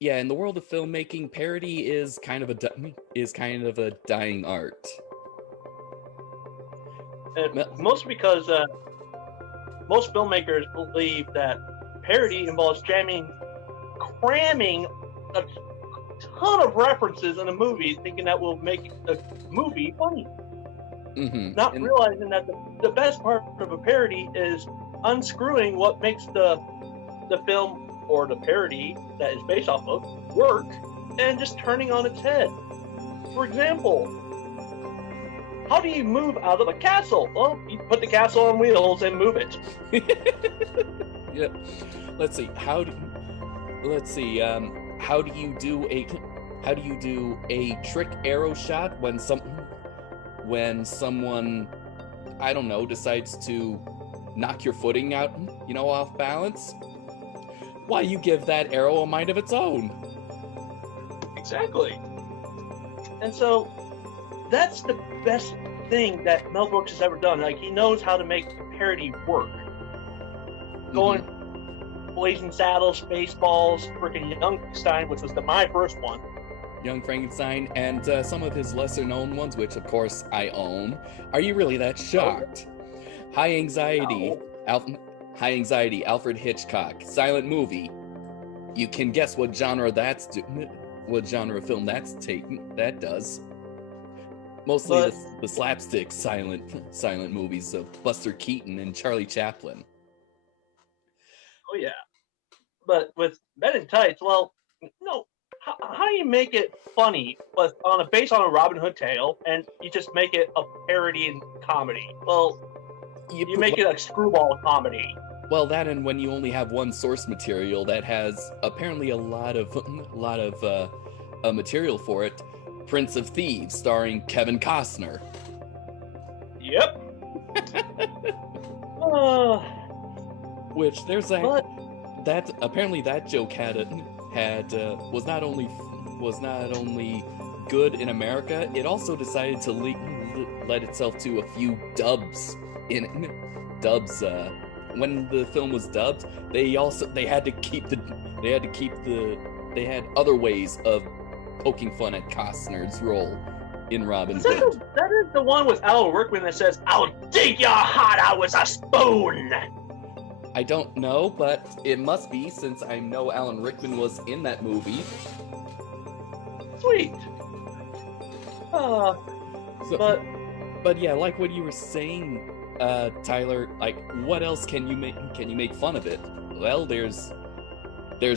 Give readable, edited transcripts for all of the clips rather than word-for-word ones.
yeah, in the world of filmmaking, parody is kind of a dying art. And mostly because most filmmakers believe that parody involves cramming a ton of references in a movie, thinking that will make the movie funny. Not realizing that the best part of a parody is unscrewing what makes the film or the parody that is based off of work and just turning on its head. For example, how do you move out of a castle? Well, you put the castle on wheels and move it. Yep. Let's see. How do you do a trick arrow shot when someone, I don't know, decides to knock your footing out, off balance? Why, you give that arrow a mind of its own. Exactly. And so that's the best thing that Mel Brooks has ever done. Like, he knows how to make parody work. Going Blazing Saddles, Spaceballs, freaking Youngstein, which was my first one. Young Frankenstein, and some of his lesser-known ones, which of course I own. Are you really that shocked? High Anxiety, Alfred Hitchcock, silent movie. You can guess what genre what genre of film that does. Mostly the slapstick silent movies of Buster Keaton and Charlie Chaplin. Oh yeah, but with Men in Tights, well, how do you make it funny, but based on a Robin Hood tale, and you just make it a parody and comedy? Well, you make it a screwball comedy. Well, that, and when you only have one source material that has apparently a lot of material for it, Prince of Thieves, starring Kevin Costner. Yep. Which there's that apparently that joke was not only good in America, it also decided to led itself to a few dubs. When the film was dubbed, they had other ways of poking fun at Costner's role in Robin Hood. That is the one with Alan Rickman that says, "I'll dig your heart out with a spoon." I don't know, but it must be, since I know Alan Rickman was in that movie. Sweet. But yeah, like what you were saying, Tyler, like, what else can you make fun of it? Well, there's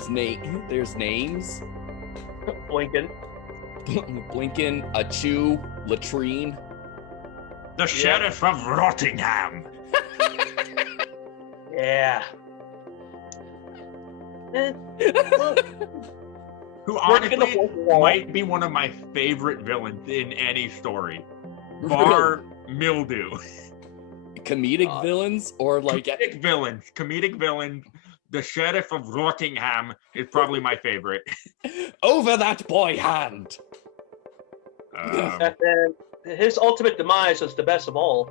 names. Blinken, Achoo, Latrine. The Sheriff of Rottingham. Yeah. Who honestly might be one of my favorite villains in any story. Bar Mildew. Comedic villains, or like comedic villains. The Sheriff of Rottingham is probably my favorite. Over that boy hand. And his ultimate demise is the best of all.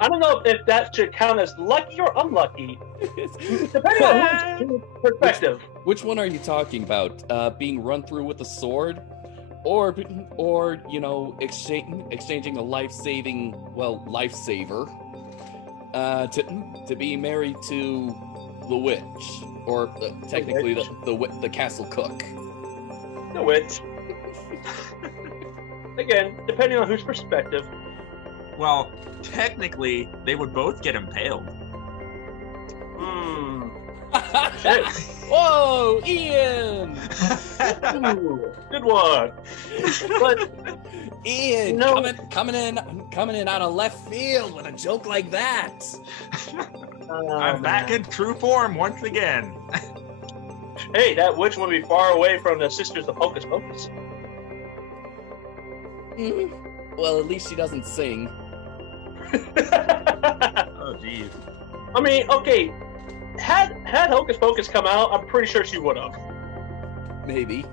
I don't know if that should count as lucky or unlucky, depending on whose perspective. Which one are you talking about? Being run through with a sword, or exchanging a lifesaver, to be married to the witch, or technically the castle cook. The witch. Again, depending on whose perspective. Well, technically, they would both get impaled. Shit. Whoa, Ian! Ooh, good one. But Ian, coming in out of left field with a joke like that. I'm back in true form once again. Hey, that witch would be far away from the sisters of Hocus Pocus. Well, at least she doesn't sing. Oh, jeez. I mean, okay, had Hocus Pocus come out, I'm pretty sure she would have. Maybe.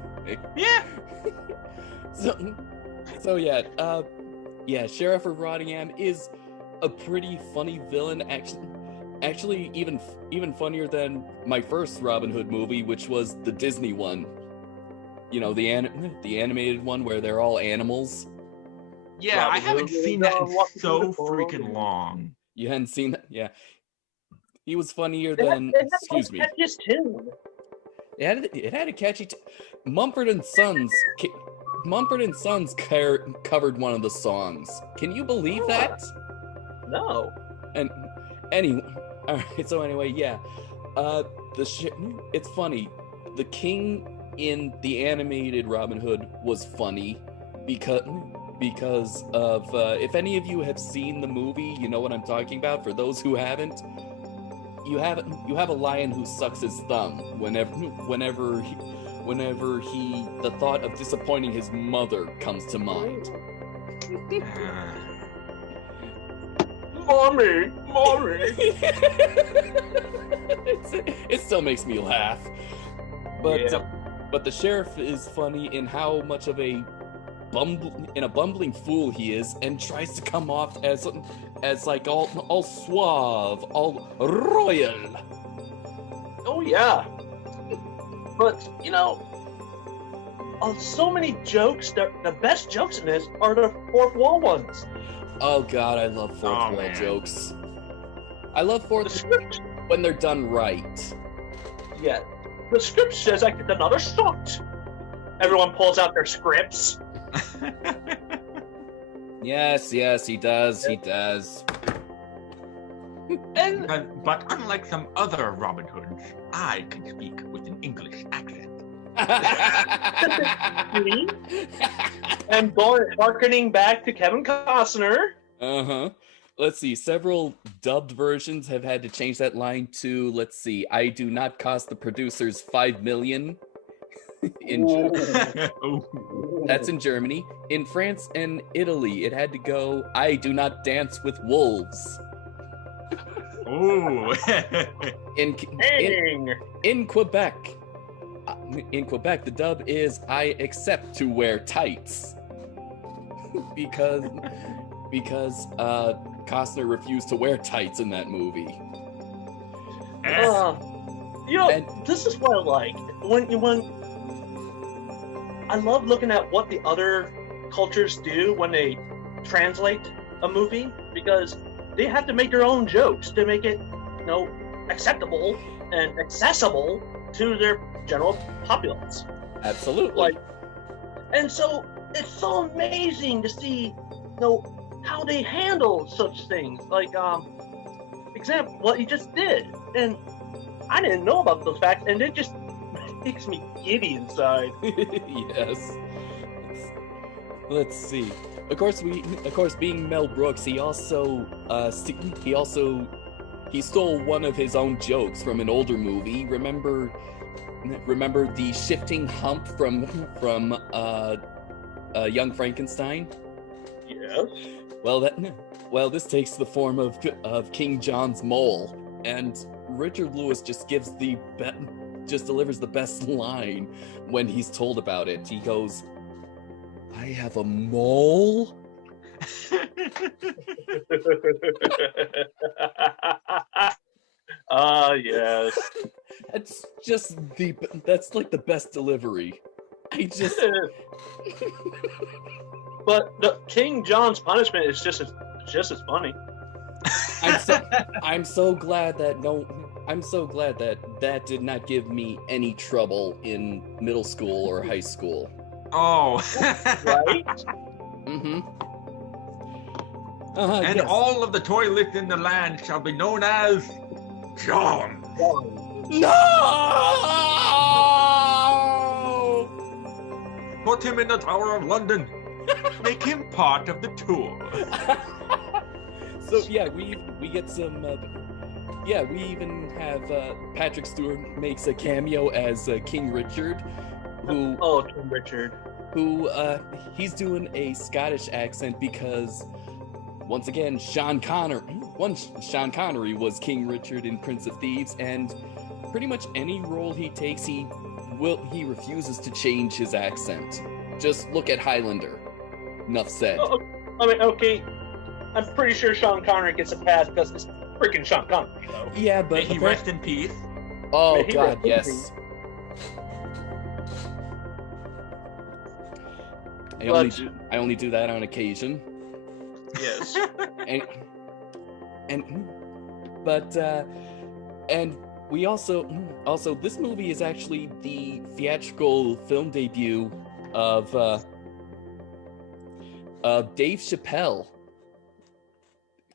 Yeah. So yeah, Sheriff of Rottingham is a pretty funny villain. Actually, even funnier than my first Robin Hood movie, which was the Disney one. You know, the animated one where they're all animals. Yeah, I haven't seen that in so freaking long. You hadn't seen that? Yeah. He was funnier than... Excuse me. It had a catchy... Mumford and Sons covered one of the songs. Can you believe that? No. And anyway, yeah. It's funny. The king in the animated Robin Hood was funny because of if any of you have seen the movie, you know what I'm talking about. For those who haven't, you have a lion who sucks his thumb whenever the thought of disappointing his mother comes to mind. Mommy. It still makes me laugh. But the sheriff is funny in how much of a bumbling fool he is, and tries to come off as like all suave, all royal. Oh yeah. But you know, so many jokes. The best jokes in this are the fourth wall ones. Oh God, I love fourth wall jokes. I love when they're done right. Yeah. The script says I get another shot. Everyone pulls out their scripts. Yes, he does. He does. But unlike some other Robin Hoods, I can speak with an English accent. And harkening back to Kevin Costner. Uh-huh. Let's see, several dubbed versions have had to change that line to, let's see, I do not cost the producers $5 million. That's in Germany. In France and Italy, it had to go, I do not dance with wolves. Ooh. In Quebec, the dub is I accept to wear tights. because Costner refused to wear tights in that movie. This is what I like. When I love looking at what the other cultures do when they translate a movie, because they have to make their own jokes to make it, acceptable and accessible to their general populace. Absolutely. And so it's so amazing to see, how they handle such things. Like, example, what he just did. And I didn't know about those facts, and it just makes me giddy inside. Yes. Let's see. Of course, being Mel Brooks, he stole one of his own jokes from an older movie. Remember the shifting hump from Young Frankenstein? Yes. Well, this takes the form of King John's mole, and Richard Lewis just delivers the best line when he's told about it. He goes, "I have a mole." Yes. That's like the best delivery. But the King John's punishment is just as funny. I'm so glad that did not give me any trouble in middle school or high school. Oh. Right? Mm-hmm. And yes. all of the toilets in the land shall be known as John. No! Put him in the Tower of London. Make him part of the tour. So yeah, we get some. We even have Patrick Stewart makes a cameo as King Richard, King Richard, who he's doing a Scottish accent because once again Sean Connery was King Richard in Prince of Thieves, and pretty much any role he takes, he refuses to change his accent. Just look at Highlander. Enough said. Okay. I'm pretty sure Sean Connery gets a pass because freaking Sean Connery, though. Yeah, but May he rest in peace. oh May he god, rest in yes. peace. I only do that on occasion. Yes. And we also this movie is actually the theatrical film debut of Dave Chappelle,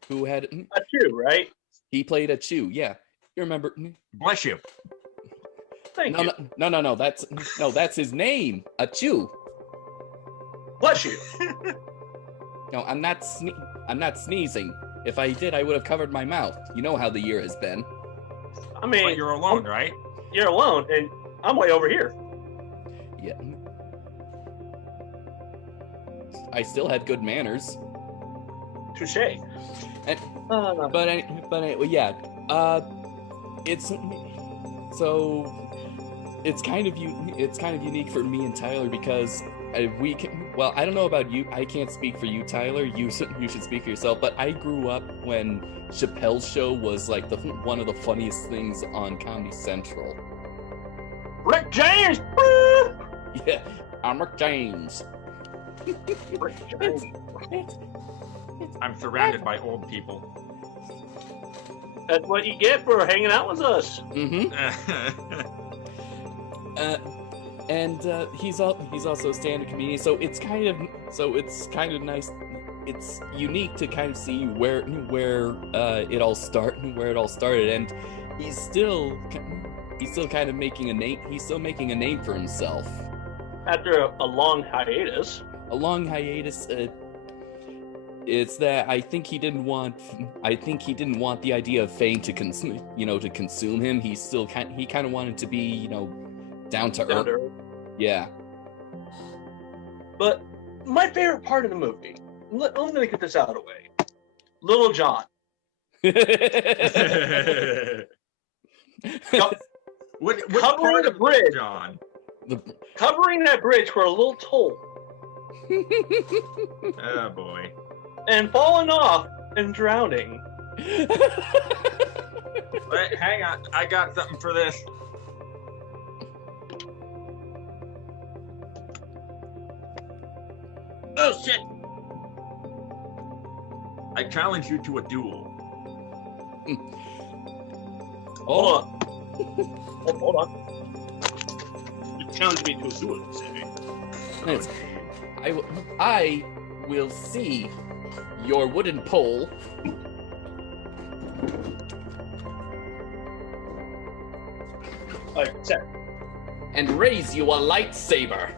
who had That's you, right? he played a Chew. Yeah, you remember? Bless you. Thank you. No. That's his name, a Chew. Bless you. No, I'm not sneezing. If I did, I would have covered my mouth. You know how the year has been. I mean, But you're alone, right? you're alone, and I'm way over here. Yeah. I still have good manners. Touche. And, but anyway, yeah. It's so it's kind of unique for me and Tyler because we can. Well, I don't know about you. I can't speak for you, Tyler. You should speak for yourself. But I grew up when Chappelle's show was like one of the funniest things on Comedy Central. Rick James. Yeah, I'm Rick James. Rick James. I'm surrounded by old people. That's what you get for hanging out with us. Mm-hmm. And he's also a stand-up comedian, so it's kind of nice. It's unique to kind of see where it all started, and he's still kind of making a name. He's still making a name for himself After a long hiatus. A long hiatus. It's that I think he didn't want the idea of fame to consume him. He kind of wanted to be down to earth. Yeah. But my favorite part of the movie, I'm going to get this out of the way. Little John. Covering the bridge. John? Covering that bridge for a little toll. Oh boy. And falling off and drowning. Wait, hang on. I got something for this. Oh shit! I challenge you to a duel. Hold on. Hold on. You challenged me to a duel, you say. Yes. I will see your wooden pole. Set. And raise you a lightsaber.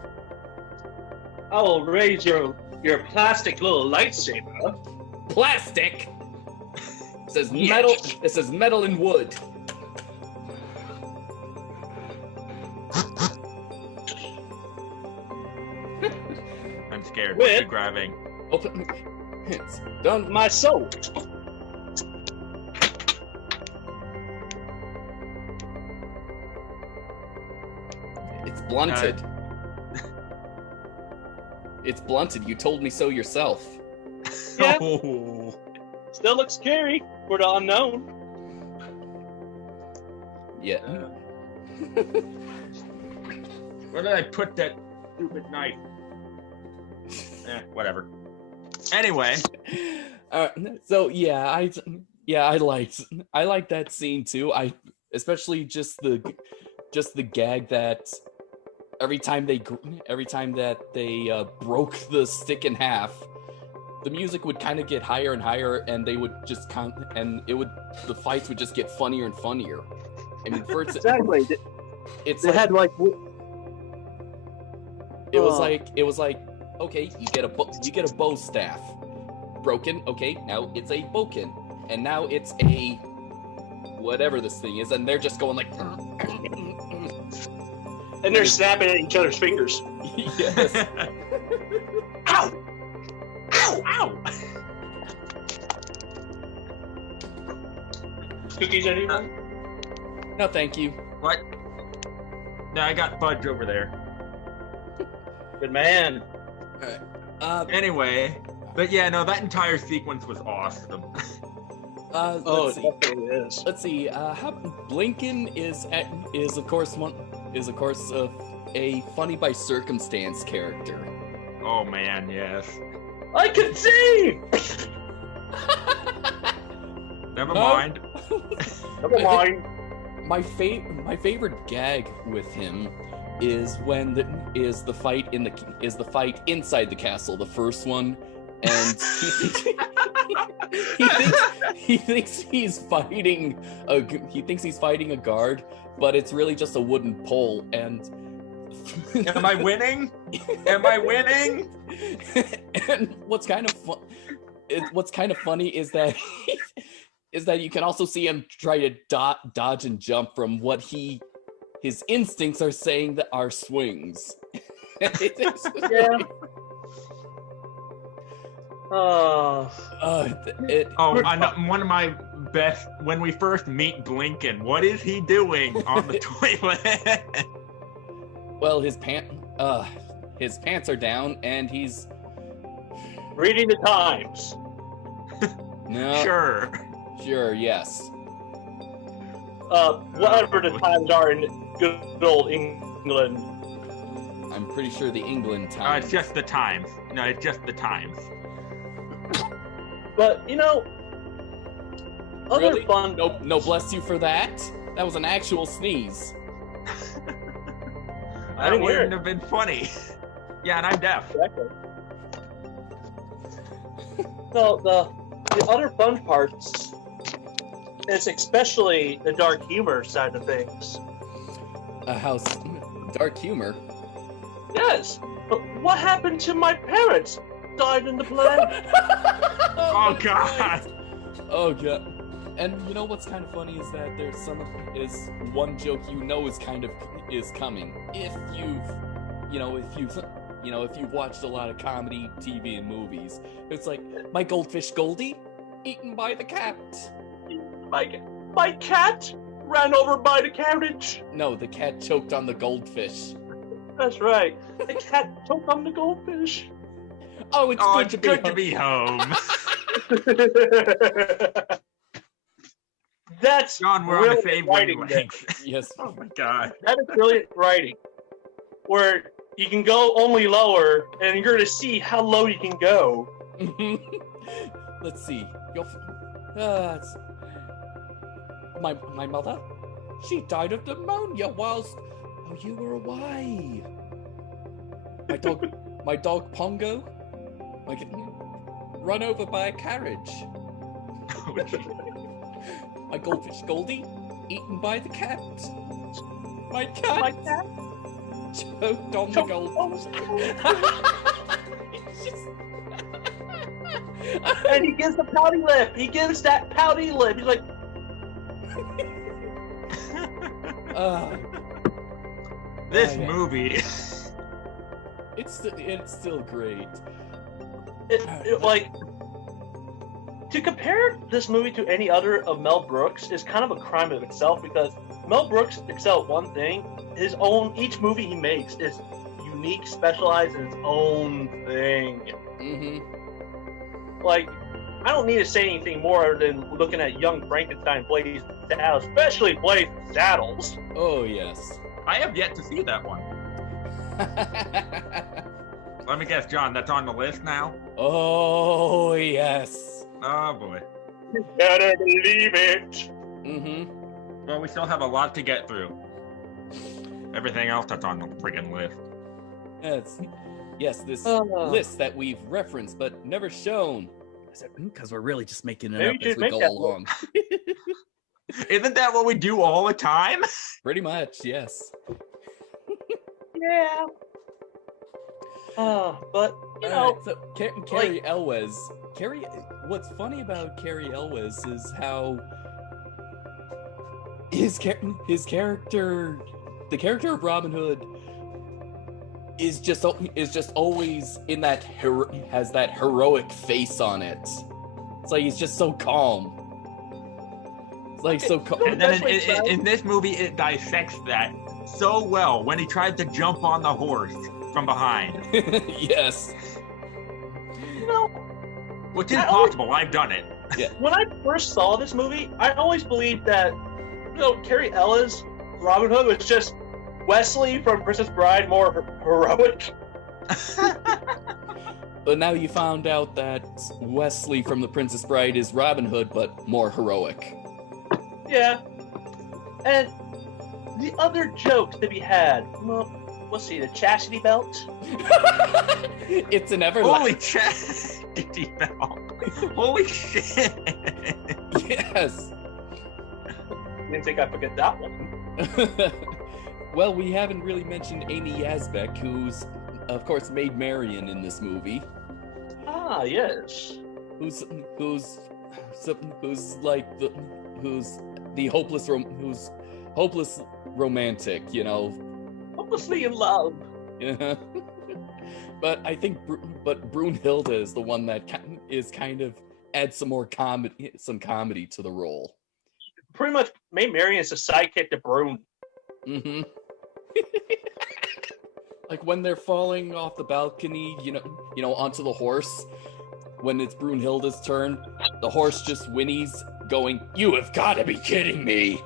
I will raise your plastic little lightsaber. Plastic. It says Yes. metal. It says metal and wood. I'm scared. With- What's he grabbing? Open. It's done. My soul. It's blunted. It's blunted. You told me so yourself. Yeah. Oh. Still looks scary for the unknown. Yeah. Where did I put that stupid knife? Whatever. Anyway. So yeah, I liked that scene too. Especially just the gag that every time that they broke the stick in half, the music would kind of get higher and higher, and they would just the fights would just get funnier and funnier. I mean, first Exactly. it's They like, had like. it was like okay, you get a bow staff broken. Okay, now it's a boken, and now it's a whatever this thing is, and they're just going like. And they're snapping at each other's fingers. Yes. Ow! Ow! Ow! Cookies, anyone? No, thank you. What? No, I got fudge over there. Good man. Anyway, but yeah, no, that entire sequence was awesome. Let's see. definitely is. Let's see. How Blinken is of course a funny by circumstance character. Oh man, yes. I can see. Never mind. Never mind. My favorite gag with him is when the fight inside the castle, the first one, and he thinks he's fighting a guard, but it's really just a wooden pole. And Am I winning? Am I winning? And what's kind of funny is that you can also see him try to dodge and jump from what his instincts are saying that are swings. Yeah. One of my best, when we first meet Blinken, what is he doing on the toilet? Well, his pants are down and he's Reading the Times. no Sure. Yes. Whatever the times are in good old England. I'm pretty sure the England Times. It's just the Times. No, it's just the Times. But other Really? fun. No, bless you for that. That was an actual sneeze. I That didn't hear wouldn't it. have been funny. Yeah, and I'm deaf. Exactly. No, the other fun parts is especially the dark humor side of things. A house, dark humor. Yes, but what happened to my parents? Died in the plague. Oh God. Oh god. And you know what's kind of funny is that there's one joke is coming. If you've watched a lot of comedy, TV, and movies, it's like my goldfish Goldie eaten by the cat. My cat ran over by the carriage. No, the cat choked on the goldfish. That's right. The cat choked on the goldfish. Oh, it's good to be home. That's John, we're on the same writing. wavelength. Yes. Oh my God. That is brilliant writing, where you can go only lower, and you're going to see how low you can go. Let's see. My mother, she died of pneumonia whilst you were away. My dog Pongo, run over by a carriage. My goldfish Goldie, eaten by the cat. My cat choked on the goldfish. And he gives the pouty lip. He gives that pouty lip. He's like, This yeah. movie. It's still great. To compare this movie to any other of Mel Brooks is kind of a crime of itself, because Mel Brooks excels at one thing. Each movie he makes is unique, specialized in its own thing. Mm-hmm. Like, I don't need to say anything more than looking at Young Frankenstein Blazing Saddles, especially Blazing Saddles. Oh, yes. I have yet to see that one. Let me guess, John, that's on the list now? Oh, yes. Oh, boy. You better believe it. Mm-hmm. Well, we still have a lot to get through. Everything else that's on the friggin' list. Yes, this list that we've referenced but never shown. Because we're really just making it Maybe up as just we make go that along. Isn't that what we do all the time? Pretty much, yes. Yeah. But, you know, so Carrie Elwes. What's funny about Carrie Elwes is how his character, the character of Robin Hood, is just always in that has that heroic face on it. It's like he's just so calm. It's like so calm. And then in this movie, it dissects that so well when he tried to jump on the horse from behind. Yes. you know, Which is possible. I've done it. Yeah. When I first saw this movie, I always believed that, Carrie Ellis, Robin Hood, was just Wesley from Princess Bride, more heroic. But now you found out that Wesley from The Princess Bride is Robin Hood, but more heroic. Yeah. And the other jokes to be had, well, let's see, the chastity belt. It's an Holy chastity belt. Holy shit. Yes. Didn't think I'd forget that one. Well, we haven't really mentioned Amy Yazbek, who's, of course, Maid Marian in this movie. Ah, yes. Who's the hopeless romantic, Hopelessly in love. Yeah. But I think Brunhilde is the one that is kind of adds some comedy to the role. Pretty much, Maid Marian is a sidekick to Brune. Mm-hmm. Like when they're falling off the balcony, onto the horse. When it's Brunhilde's turn, the horse just whinnies, going, "You have got to be kidding me!"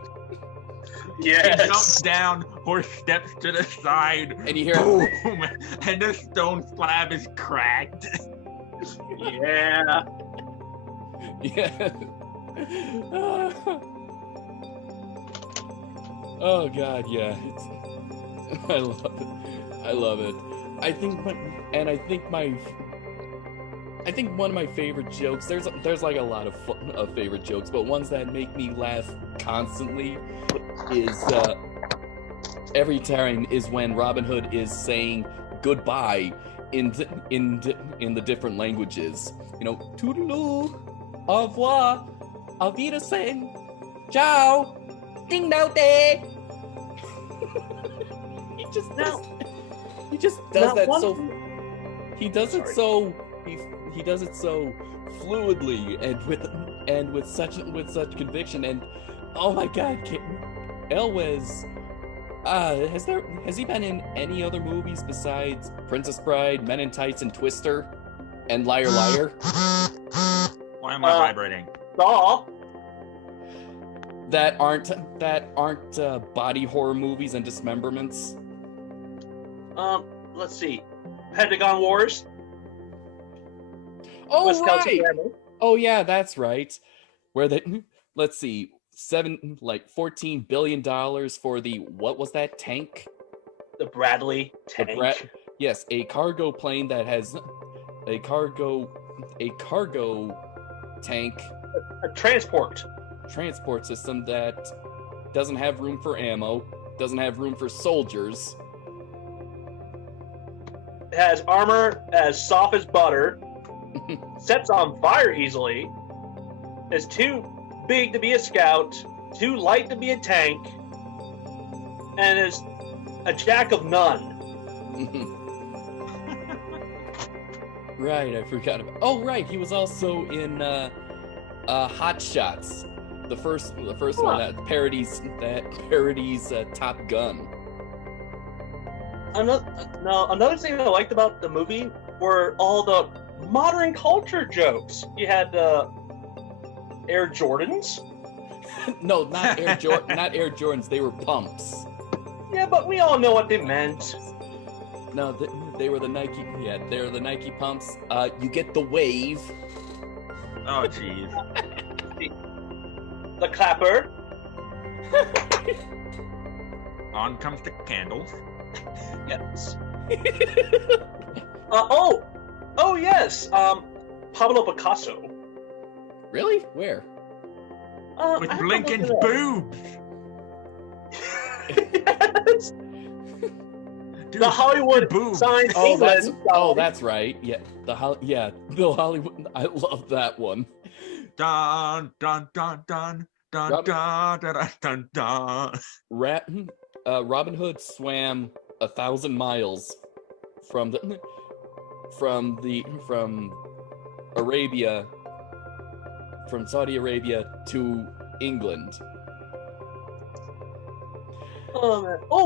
Yes. He jumps down, horse steps to the side, And you hear, boom, and the stone slab is cracked. Yeah. Yeah. Oh God, yeah. I love it. I think one of my favorite jokes. There's like a lot of favorite jokes, but ones that make me laugh constantly is every time is when Robin Hood is saying goodbye in the different languages. Toodaloo, au revoir, auf Wiedersehen, ciao, ding dao day. He just does that so. He does it so. He does it so fluidly and with such conviction. And oh my God, Elwes. Has he been in any other movies besides Princess Bride, Men in Tights, and Twister, and Liar Liar? Why am I vibrating? Saw. That aren't body horror movies and dismemberments. Let's see, Pentagon Wars. Oh West Kelsey right. Grammer. Oh yeah, that's right. Where let's see, $14 billion for the, what was that tank? The Bradley tank. Yes, a cargo plane that has a cargo tank. A transport System that doesn't have room for ammo, doesn't have room for soldiers. It has armor as soft as butter. Sets on fire easily. Is too big to be a scout, too light to be a tank, and is a jack of none. Right, I forgot about. Oh, right, he was also in Hot Shots, the first one that parodies Top Gun. Another thing that I liked about the movie were all the modern culture jokes. You had Air Jordans. No, not Air Jordans. They were pumps. Yeah, but we all know what they meant. No, they were the Nike. Yeah, they were the Nike pumps. You get the wave. Oh, jeez. The clapper. On comes the candles. Yes. Oh yes. Pablo Picasso. Really? Where? With Lincoln's boobs. Yes. Dude, The Hollywood boobs. sign. That's right. Yeah, the Hollywood. I love that one. Dun dun dun dun dun dun dun dun dun. Robin Hood swam 1,000 miles from Saudi Arabia to England.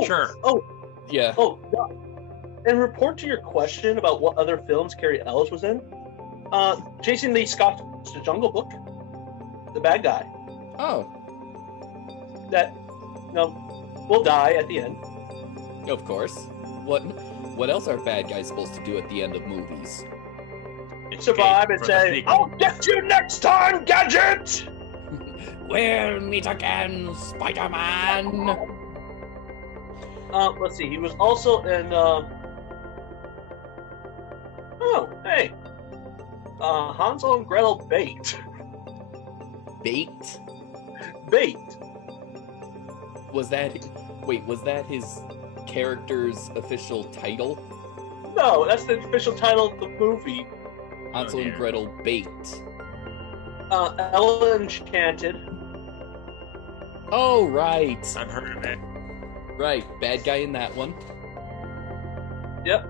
Sure. Yeah. In report to your question about what other films Carrie Ellis was in, Jason Lee Scott's The Jungle Book. the bad guy. Oh, That, will die at the end. of course. What else are bad guys supposed to do at the end of movies? Survive and for the say, sequel. "I'll get you next time, Gadget!" We'll meet again, Spider-Man! Let's see. He was also in. Oh, hey. Hansel and Gretel Bait. Bait? Bait. Was that his character's official title? No, that's the official title of the movie. Hansel and Gretel Bait. Ella Enchanted. Oh, right. I've heard of it. Right, bad guy in that one. Yep.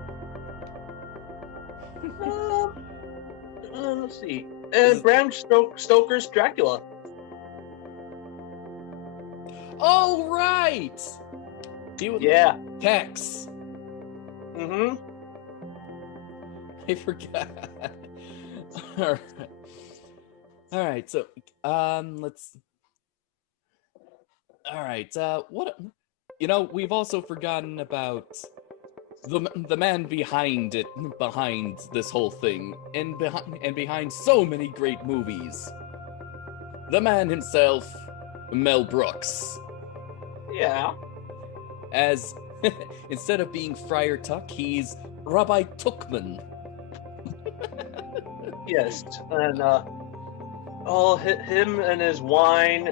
Let's see. And Bram Stoker's Dracula. Oh, right! Yeah. Tex. Mm-hmm. I forgot. All right. So, let's. All right. What? We've also forgotten about the man behind this whole thing, and behind so many great movies. The man himself, Mel Brooks. Yeah. As instead of being Friar Tuck, he's Rabbi Tuckman. Yes, and him and his wine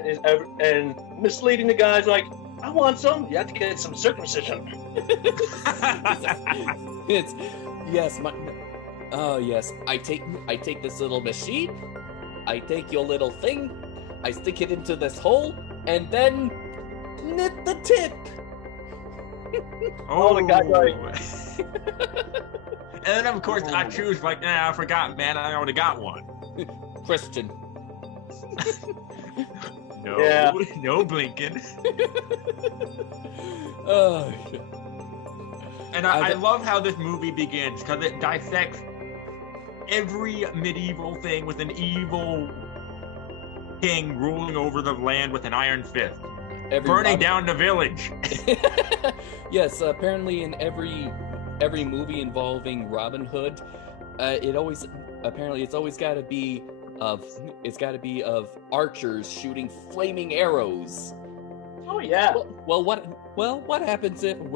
and misleading the guys like, "I want some. You have to get some circumcision." It's yes, yes. I take this little machine. I take your little thing. I stick it into this hole, and then knit the tip. Oh, the guy like. And then, of course, I choose, like, nah, I forgot, man, I already got one. Christian. No, Yeah. no blinking. Oh, And I love how this movie begins, because it dissects every medieval thing with an evil king ruling over the land with an iron fist. Burning down the village. Yes, apparently in every movie involving Robin Hood, it's always got to be of archers shooting flaming arrows. Oh yeah. What happens and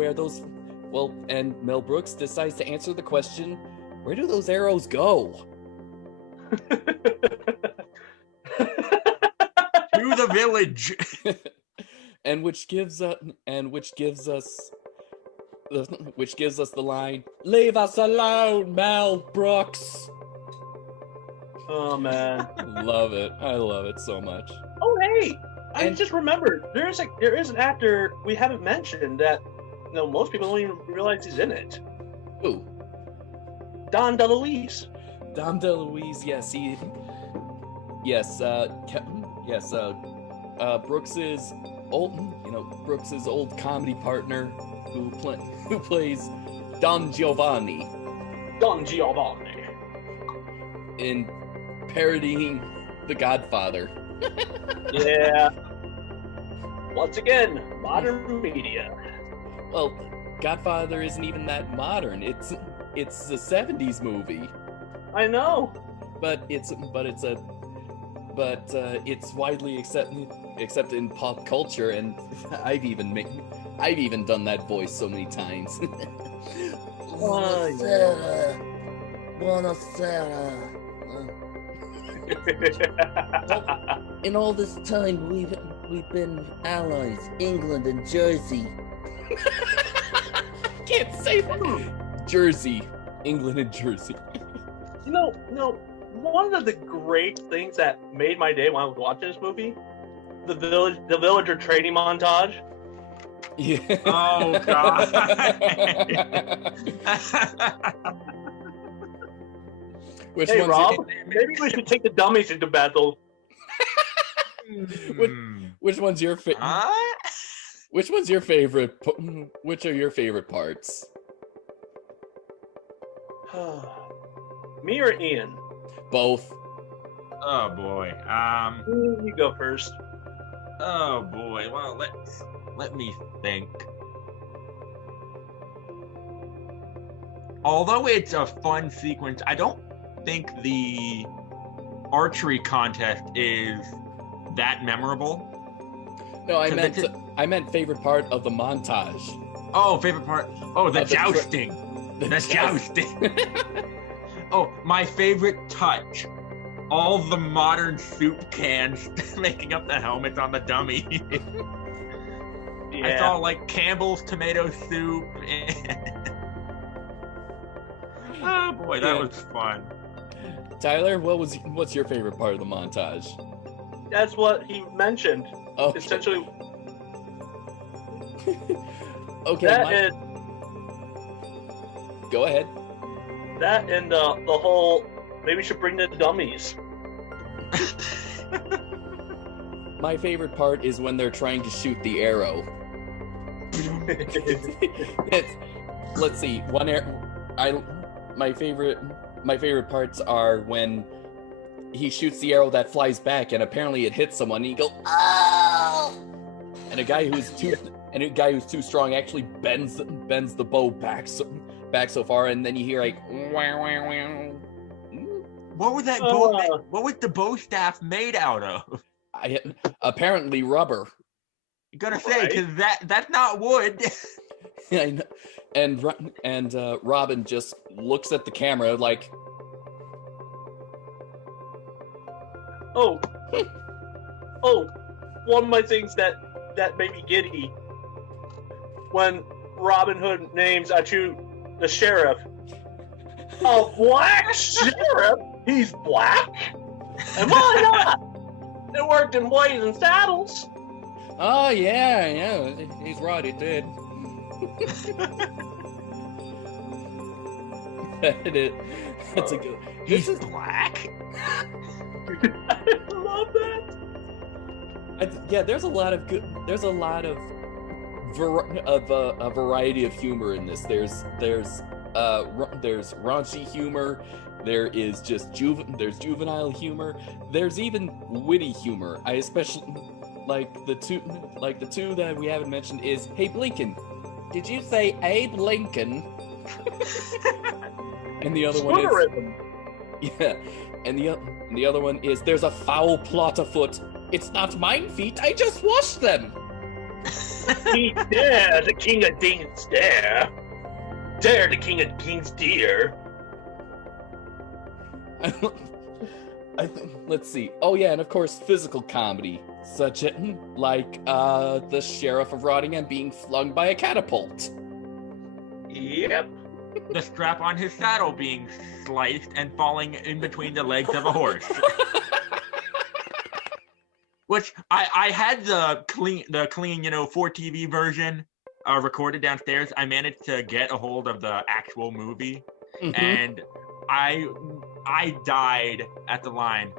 Mel Brooks decides to answer the question, where do those arrows go? To the village. and which gives us the line, "Leave us alone, Mel Brooks." Oh man. I love it so much. Oh hey, I just remembered. There is an actor we haven't mentioned that most people don't even realize he's in it. Who? Don DeLuise. Dom DeLuise, Brooks's old comedy partner who plays Don Giovanni in parodying The Godfather. Yeah. Once again, modern media. Well, Godfather isn't even that modern. It's a 70s movie. I know. But it's widely accepted in pop culture, and I've even done that voice so many times. Buonasera. In all this time, we've been allies, England and Jersey. I can't say that. Jersey, England and Jersey. One of the great things that made my day when I was watching this movie, the villager training montage. Yeah. Oh God. Hey Rob, maybe we should take the dummies into battle. Which one's your favorite? Which one's your favorite? Which are your favorite parts? Me or Ian? Both. Oh boy. You go first. Oh boy. Well, let me think. Although it's a fun sequence, I don't think the archery contest is that memorable. No, I meant favorite part of the montage. Oh, favorite part. Oh, the jousting. The jousting. Oh, my favorite touch. All the modern soup cans making up the helmets on the dummy. Yeah. I saw like Campbell's tomato soup. Oh boy, that was fun. Tyler, what's your favorite part of the montage? That's what he mentioned. Okay. Essentially, Okay. Go ahead. That and the whole, maybe we should bring the dummies. My favorite part is when they're trying to shoot the arrow. Let's see. My favorite parts are when he shoots the arrow that flies back, and apparently it hits someone. And you go, "Oh!" And a guy who's too strong actually bends the bow back so far, and then you hear like, "Wow, wow, wow." What was that bow? What was the bow staff made out of? Apparently rubber. You gotta say, because that's not wood. I know. And Robin just looks at the camera like, oh, one of my things that made me giddy when Robin Hood names Achu the sheriff. A black sheriff? He's black? And why not? It worked in Blazing Saddles. oh yeah, he's right, it did. That's a good. He's black. I love that. Yeah, there's a lot of a variety of humor in this. There's raunchy humor. There is just there's juvenile humor. There's even witty humor. I especially like the two that we haven't mentioned is, "Hey Lincoln, did you say Abe Lincoln?" And the other one is, yeah, and the other one is, "There's a foul plot afoot. It's not mine feet. I just washed them." He dare the king of kings dare. Dare the king of kings dear. Let's see. Oh yeah, and of course physical comedy, such as like the sheriff of Rottingham being flung by a catapult. Yep. The strap on his saddle being sliced and falling in between the legs of a horse. Which I had the clean 4TV version recorded downstairs. I managed to get a hold of the actual movie, and I died at the line,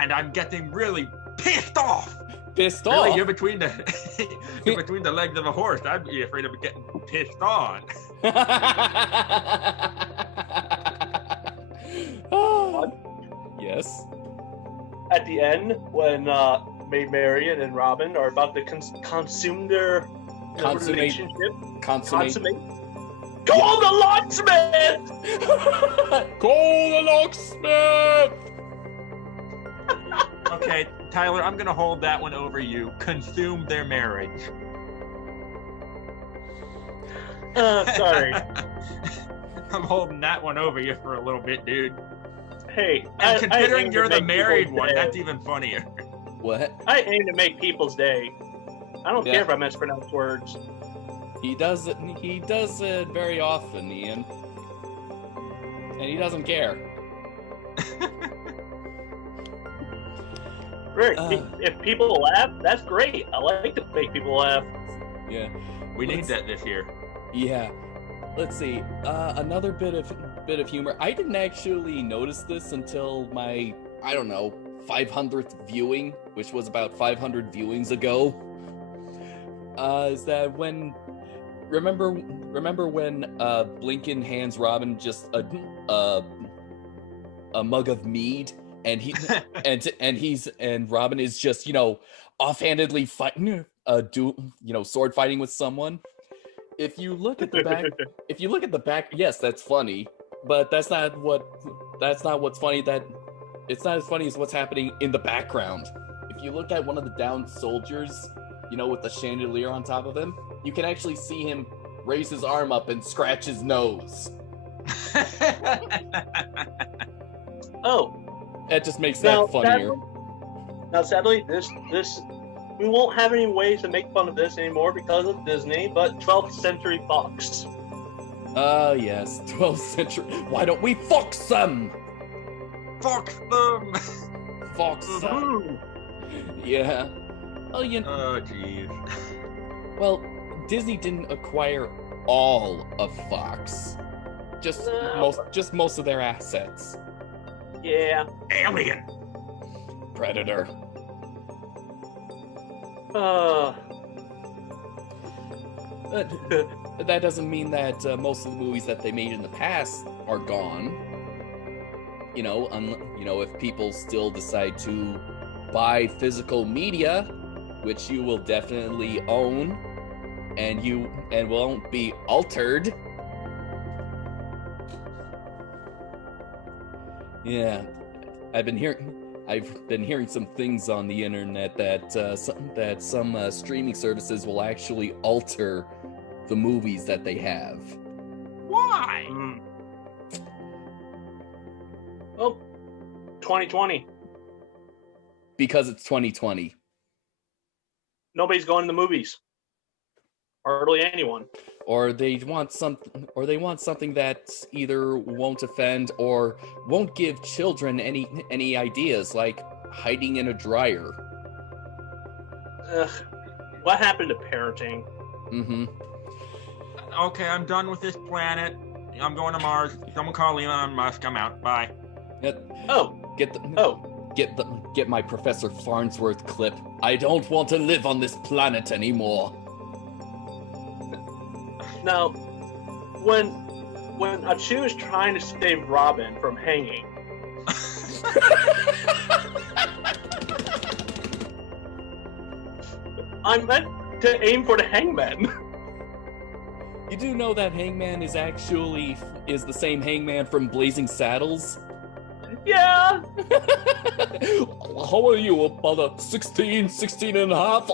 and I'm getting really pissed off. Really, you're between the legs of a horse. I'd be afraid of getting pissed on. Yes. At the end, when Maid Marian and Robin are about to consume their relationship. Consummate. Call the locksmith! Call the locksmith! Okay, Tyler, I'm gonna hold that one over you. Consume their marriage. Sorry. I'm holding that one over you for a little bit, dude. Hey, and considering you're the married one, that's even funnier. What? I aim to make people's day. I don't care if I mispronounce words. He does it very often, Ian. And he doesn't care. Rick, if people laugh, that's great. I like to make people laugh. Yeah. We need that this year. Yeah. Let's see. Another bit of humor. I didn't actually notice this until my, 500th viewing, which was about 500 viewings ago. Is that when... Remember when Blinken hands Robin just a mug of mead, and he and Robin is just offhandedly fighting sword fighting with someone. If you look at the back, yes, that's funny, but that's not what's funny. That it's not as funny as what's happening in the background. If you look at one of the downed soldiers, with the chandelier on top of him, you can actually see him raise his arm up and scratch his nose. Oh, that just makes that funnier. Sadly, this we won't have any ways to make fun of this anymore because of Disney, but 12th Century Fox. Yes, 12th Century. Why don't we fox them? Fox them! Fox them. Yeah. Well, Oh, jeez. Well, Disney didn't acquire all of Fox. Just most of their assets. Yeah. Alien. Predator. But that doesn't mean that most of the movies that they made in the past are gone. If people still decide to buy physical media, which you will definitely own, and won't be altered. Yeah, I've been hearing some things on the internet that some streaming services will actually alter the movies that they have. Why? Oh, 2020. Because it's 2020. Nobody's going to the movies. Hardly anyone. Or they want something that either won't offend or won't give children any ideas, like hiding in a dryer. Ugh. What happened to parenting? Mm-hmm. Okay, I'm done with this planet. I'm going to Mars. Someone call Elon Musk. I'm out. Bye. Get my Professor Farnsworth clip. I don't want to live on this planet anymore. Now, when Achu is trying to save Robin from hanging, I meant to aim for the hangman. You do know that Hangman is the same Hangman from Blazing Saddles? Yeah. How are you, about a 16 and a half?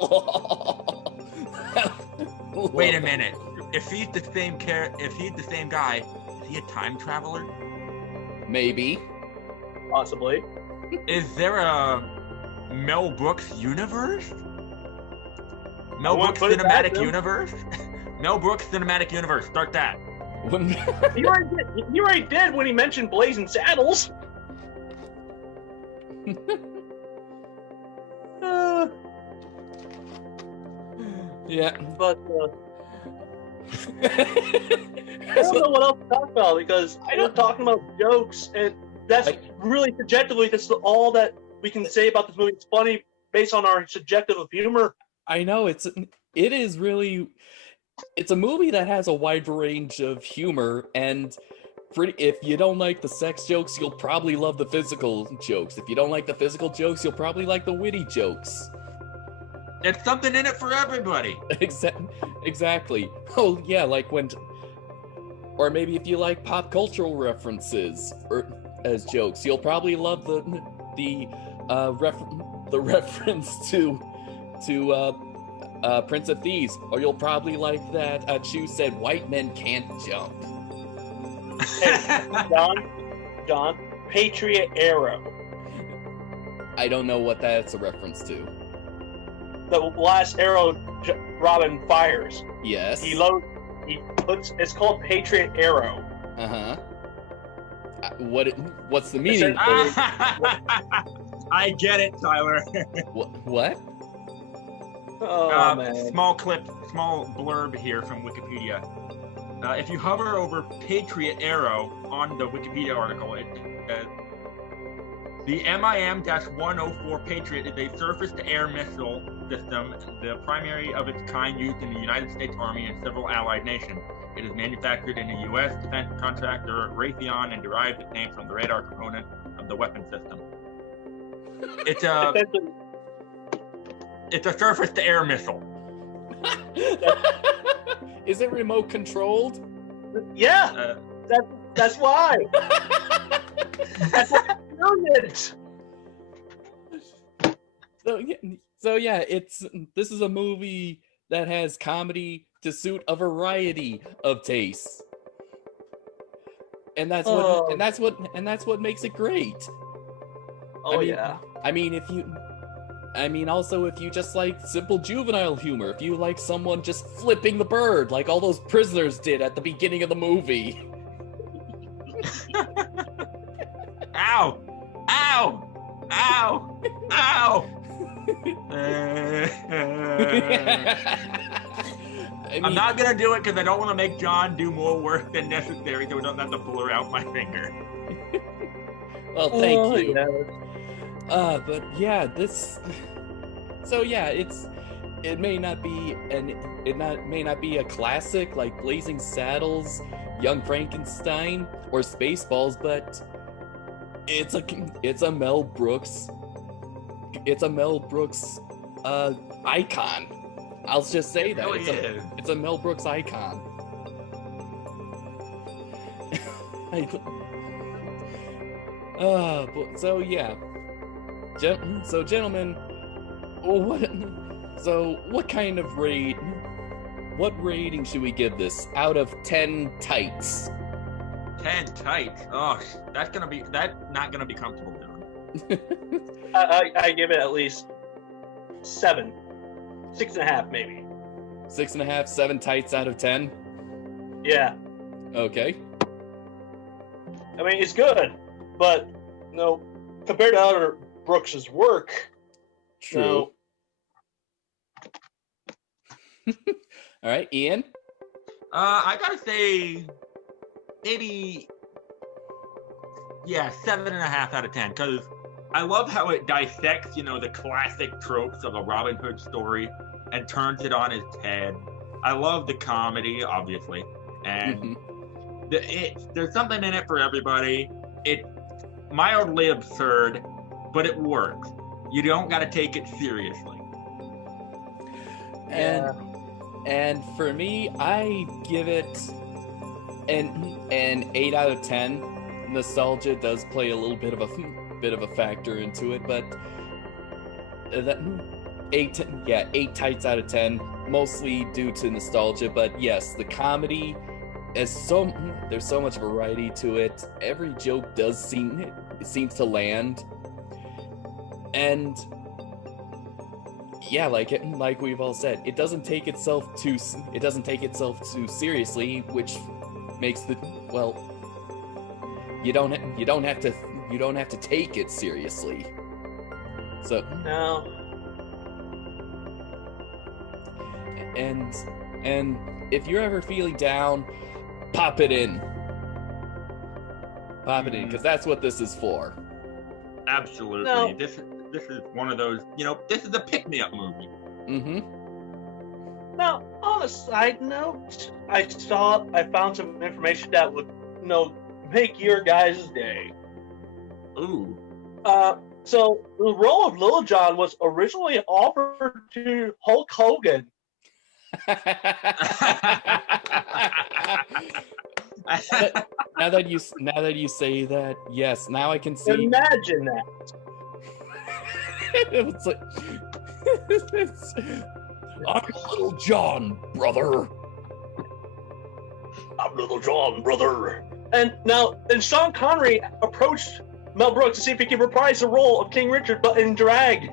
Wait a minute. If he's the same guy, is he a time traveler? Maybe. Possibly. Is there a Mel Brooks universe? Mel Brooks cinematic universe? Mel Brooks cinematic universe. Start that. He already did when he mentioned Blazing Saddles. Yeah. But I don't know what else to talk about because we're talking about jokes, and that's really subjectively that's all that we can say about this movie. It's funny based on our subjective of humor. I know it's a movie that has a wide range of humor, and if you don't like the sex jokes, you'll probably love the physical jokes. If you don't like the physical jokes, you'll probably like the witty jokes. There's something in it for everybody. Exactly. Oh yeah, or maybe if you like pop cultural references or as jokes, you'll probably love the reference to Prince of Thieves, or you'll probably like that Chu said white men can't jump. Hey, John, Patriot Arrow. I don't know what that's a reference to. The last arrow Robin fires. Yes. It's called Patriot Arrow. Uh-huh. What's the meaning? I get it, Tyler. What? Oh, man. Small blurb here from Wikipedia. If you hover over Patriot Arrow on the Wikipedia article, it the MIM-104 Patriot is a surface-to-air missile system, the primary of its kind used in the United States Army and several allied nations. It is manufactured in the U.S. defense contractor Raytheon and derives its name from the radar component of the weapon system. It's a surface-to-air missile. Is it remote controlled? Yeah, that's why. That's why it's brilliant. So yeah, this is a movie that has comedy to suit a variety of tastes. And that's what makes it great. Oh, yeah. I mean, if you just like simple juvenile humor, if you like someone just flipping the bird like all those prisoners did at the beginning of the movie. Ow! Ow! Ow! Ow! I'm not gonna do it because I don't want to make John do more work than necessary, so we don't have to pull her out my finger. Well, thank you. Yeah. But yeah, it may not be a classic like Blazing Saddles, Young Frankenstein, or Spaceballs, but it's a Mel Brooks icon. I'll just say that it's a Mel Brooks icon. So yeah. So gentlemen, what rating should we give this out of 10 tights? 10 tights. Oh, that's not gonna be comfortable, John. I give it at least 7, 6.5 maybe. 6.5, 7 tights out of 10. Yeah. Okay. I mean, it's good, but no, compared to other Brooks's work. True. No. All right, Ian. I gotta say, maybe 7.5 out of 10, because I love how it dissects, the classic tropes of a Robin Hood story and turns it on its head. I love the comedy, obviously, and there's something in it for everybody. It's mildly absurd, but it works. You don't got to take it seriously. And for me, I give it an 8 out of 10. Nostalgia does play a little bit of a factor into it, but 8 tights out of 10, mostly due to nostalgia. But yes, the comedy there's so much variety to it. Every joke seems to land, and yeah, like we've all said, it doesn't take itself too seriously, which makes you don't have to take it seriously. So no. And if you're ever feeling down, pop it in, because that's what this is for. Absolutely. No. This is one of those, this is a pick-me-up movie. Now, on a side note, I found some information that would, make your guys' day. Ooh. So the role of Little John was originally offered to Hulk Hogan. Now that you say that, yes, now I can see. Imagine that. It was like, I'm Little John, brother. I'm Little John, brother. And Sean Connery approached Mel Brooks to see if he could reprise the role of King Richard, but in drag.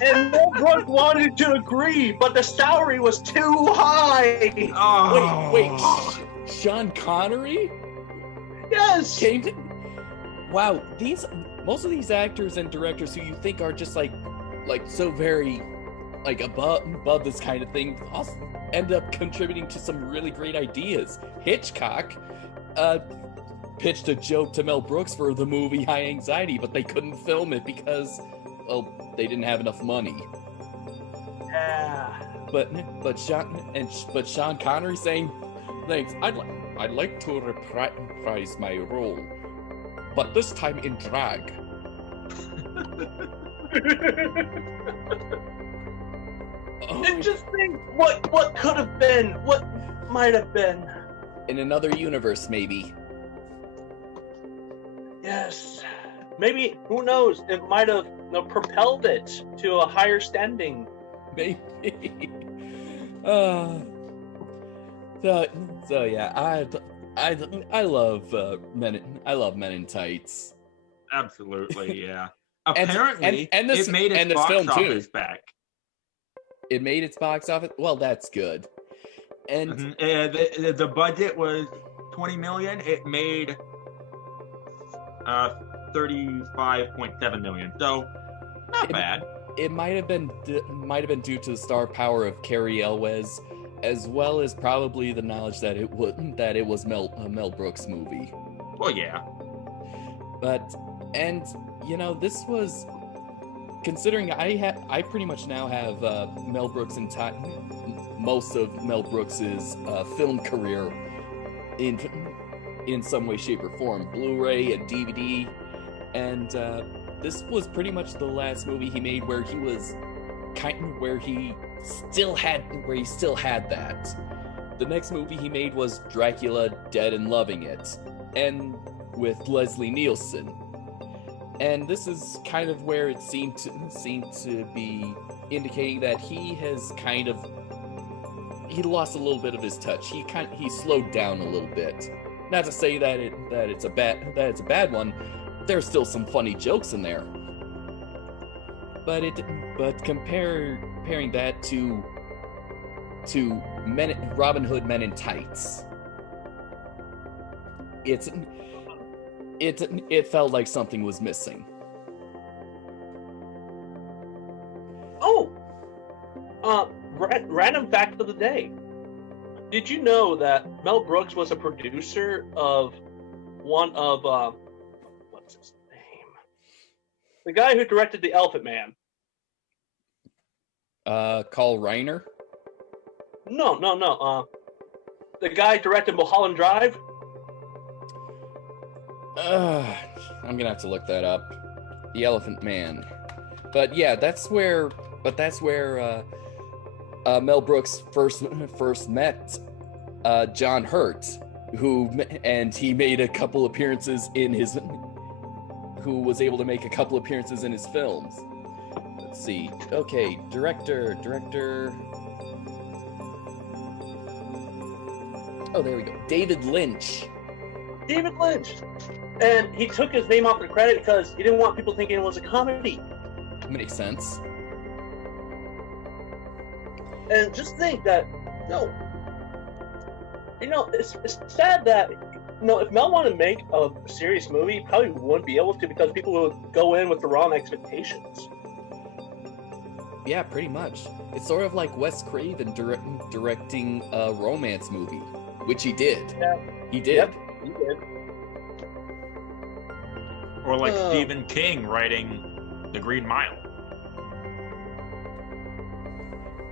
And Mel Brooks wanted to agree, but the salary was too high. Oh. Wait, Sean Connery? Yes. Wow, most of these actors and directors who you think are just like so very above this kind of thing also end up contributing to some really great ideas. Hitchcock pitched a joke to Mel Brooks for the movie High Anxiety, but they couldn't film it because, they didn't have enough money. Yeah. But Sean Connery saying, "Thanks, I'd like to reprise my role." but this time in drag. And just think what could have been, what might have been. In another universe, maybe. Yes. Maybe, who knows, it might have propelled it to a higher standing. Maybe. So yeah, I love Men in Tights. Absolutely, yeah. And- Apparently, and this- it made and its this box film, too. office back. It made its box office. Well, that's good. And The budget was $20 million. It made 35.7 million. So not bad. it might have been due to the star power of Cary Elwes, as well as probably the knowledge that it was a Mel Brooks movie. Well, yeah. But this was, considering I pretty much now have Mel Brooks most of Mel Brooks's film career in some way, shape, or form, Blu-ray and DVD, and this was pretty much the last movie he made where he was where he still had that. The next movie he made was Dracula, Dead and Loving It, and with Leslie Nielsen. And this is kind of where it seemed to be indicating that he lost a little bit of his touch. He slowed down a little bit. Not to say that it's a bad one. There's still some funny jokes in there. But comparing that to Robin Hood Men in Tights, it felt like something was missing. Oh, random fact of the day. Did you know that Mel Brooks was a producer of one of what's his name? The guy who directed The Elephant Man. Carl Reiner? No. The guy directed Mulholland Drive. I'm gonna have to look that up. The Elephant Man. But yeah, that's where Mel Brooks first met John Hurt, he made a couple appearances who was able to make a couple appearances in his films. Let's see. Okay, director. Oh, there we go. David Lynch. And he took his name off the credit because he didn't want people thinking it was a comedy. Makes sense. And just think that, it's sad that, if Mel wanted to make a serious movie, he probably wouldn't be able to because people would go in with the wrong expectations. Yeah, pretty much. It's sort of like Wes Craven directing a romance movie, which he did. Yeah. He did. Yep, he did. Or like Stephen King writing The Green Mile.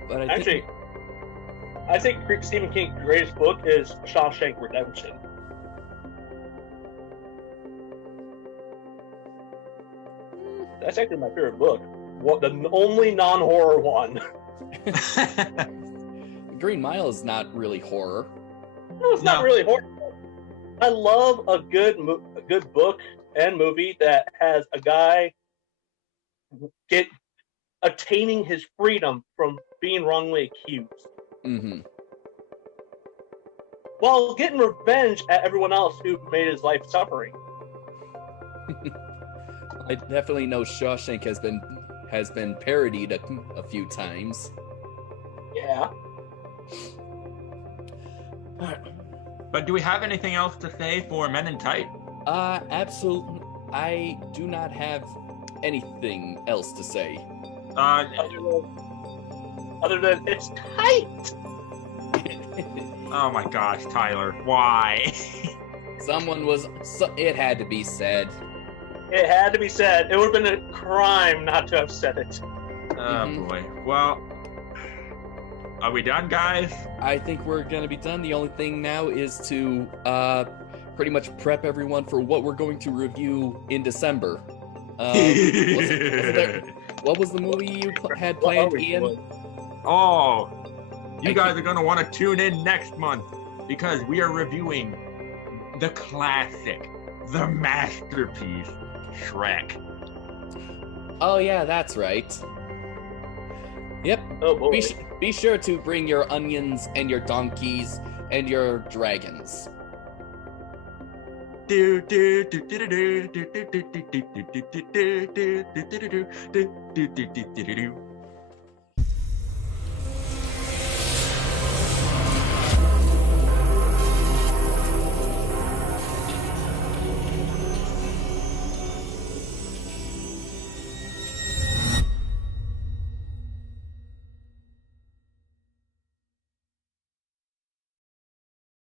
But I think Stephen King's greatest book is Shawshank Redemption. That's actually my favorite book. The only non-horror one. Green Mile is not really horror. No, it's not really horror. I love a good book and movie that has a guy attaining his freedom from being wrongly accused. Mm-hmm. While getting revenge at everyone else who made his life suffering. I definitely know Shawshank has been parodied a few times. Yeah. But do we have anything else to say for Men in Tight? Absolutely. I do not have anything else to say. Other than it's tight. Oh my gosh, Tyler, why? It had to be said. It had to be said. It would have been a crime not to have said it. Oh boy. Well, are we done, guys? I think we're gonna be done. The only thing now is to pretty much prep everyone for what we're going to review in December. What was the movie you had planned, Ian? Oh, you guys are going to want to tune in next month because we are reviewing the classic, the masterpiece, Shrek. Oh yeah, that's right. Yep. Oh boy. Be sure to bring your onions and your donkeys and your dragons.